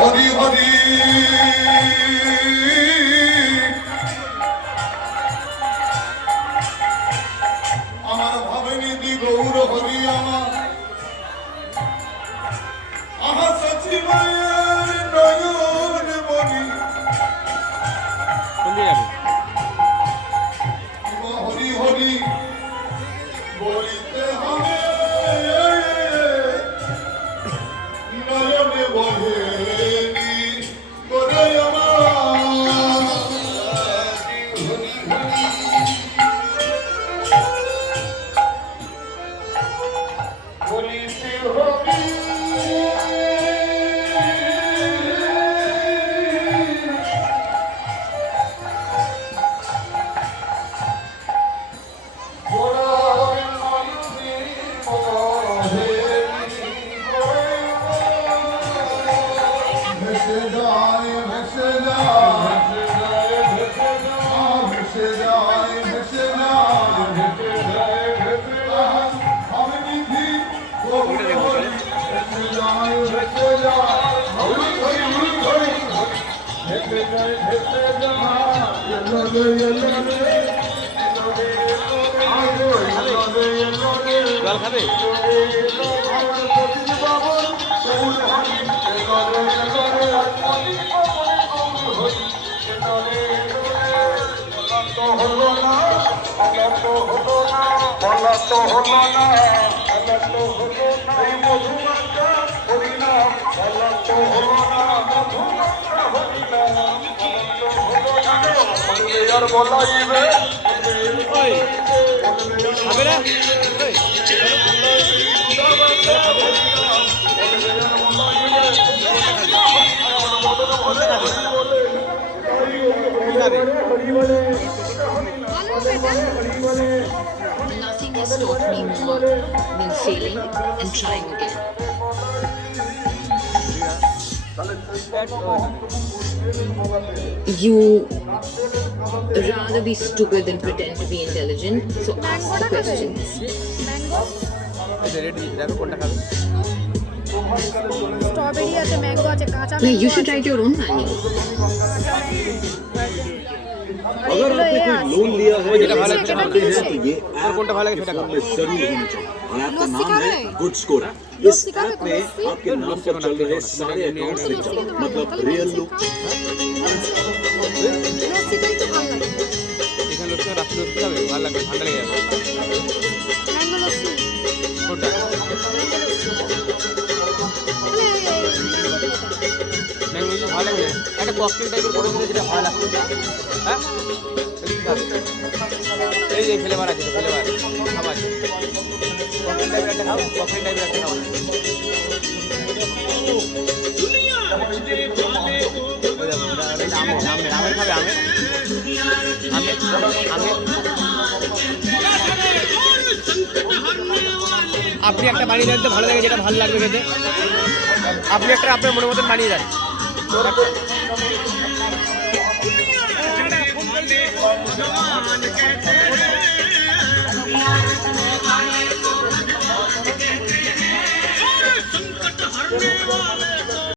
হরি হরি আমার ভাবনিধি গৌর হরি আমার আহা সচিবায়ের নয়ন মণি হরি হরি বলিতে হবে নয়নে বহে জল খাবে বলাইবে খাবে না Nothing has taught me more than failing and trying again. You rather be stupid than pretend to be intelligent, so ask the questions. দেখো কোনটা খাবে স্ট্রবেরি আছে, ম্যাঙ্গো আছে, কাঁচা Yeah, you should write your own manual. अगर आपने कोई loan लिया है या भाला लोन चाहते हैं तो ये और कौन सा भाला के छोटा ऐप में जरूर होना चाहिए और ऐप का लस्सी नाम है खावे? गुड स्कोर इस लस्सी खावे ऐप को में लस्सी? आपके नाम पर चल रहे सारे अकाउंट्स दिख जाते हैं मतलब रियल लुक লস্যিটাই তো ভালো লাগে। এখানে লস্যি রাত্রি লস্যি খাবে ভালো লাগবে ঠান্ডা লেগে যাবে ম্যাঙ্গো লস্যি। কোনটা ম্যাঙ্গো লস্যি ভালো লাগবে একটা ককটেল টাইপের করে দিলে যেটা ভালো লাগবে হ্যাঁ এই যে ফ্লেভার আছে ফ্লেভার খাবার ককটেল টাইপের একটা খাও ককটেল টাইপের একটা খাও আমের খাবে আমের আপনি একটা বানিয়ে দেন তো ভালো লাগে যেটা ভালো লাগবে খেতে আপনি একটা আপনার মনের মতন বানিয়ে দেন